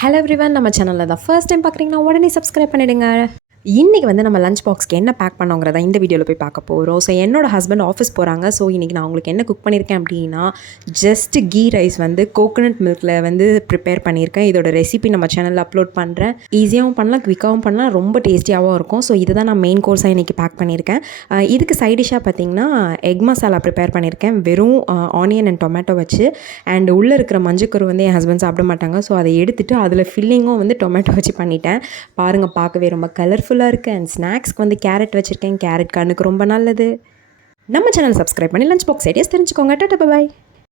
Hello everyone, நம்ம சேனலில் தான் ஃபர்ஸ்ட் டைம் பார்க்குறீங்கன்னா உடனே சப்ஸ்கிரைப் பண்ணிடுங்க. இன்றைக்கி வந்து நம்ம லஞ்ச் பாக்ஸ்க்கு என்ன பேக் பண்ணோங்கிறத இந்த வீடியோவில் போய் பார்க்க போகிறோம். ஸோ என்னோட ஹஸ்பண்ட் ஆஃபீஸ் போகிறாங்க. ஸோ இன்றைக்கி நான் உங்களுக்கு என்ன குக் பண்ணியிருக்கேன் அப்படின்னா, ஜஸ்ட் கீ ரைஸ் வந்து கோகோனட் மில்கில் வந்து ப்ரிப்பேர் பண்ணியிருக்கேன். இதோட ரெசிபி நம்ம சேனலில் அப்லோட் பண்ணுறேன். ஈஸியாகவும் பண்ணலாம், குவிக்காகவும் பண்ணலாம், ரொம்ப டேஸ்டியாகவும் இருக்கும். ஸோ இதுதான் நான் மெயின் கோர்ஸாக இன்றைக்கி பேக் பண்ணியிருக்கேன். இதுக்கு சைட் டிஷ்ஷாக பார்த்திங்கன்னா எக் மசாலா ப்ரிப்பேர் பண்ணியிருக்கேன். வெறும் ஆனியன் அண்ட் டொமேட்டோ வச்சு. அண்ட் உள்ளே இருக்கிற மஞ்சக்கரு வந்து என் ஹஸ்பண்ட் சாப்பிட மாட்டாங்க. ஸோ அதை எடுத்துகிட்டு அதில் ஃபில்லிங்கும் வந்து டொமேட்டோ வச்சு பண்ணிட்டேன். பாருங்கள், பார்க்கவே ரொம்ப கலர்ஃபுல்லாக இருக்குது. அண்ட் ஸ்நாக்ஸ்க்கு வந்து கேரட் வச்சுருக்கேன். கேரட் கண்ணுக்கு ரொம்ப நல்லது. நம்ம சேனல் சப்ஸ்கிரைப் பண்ணி லஞ்ச் பாக்ஸ் ஐடியாஸ் தெரிஞ்சுக்கோங்க. டாடா, பை.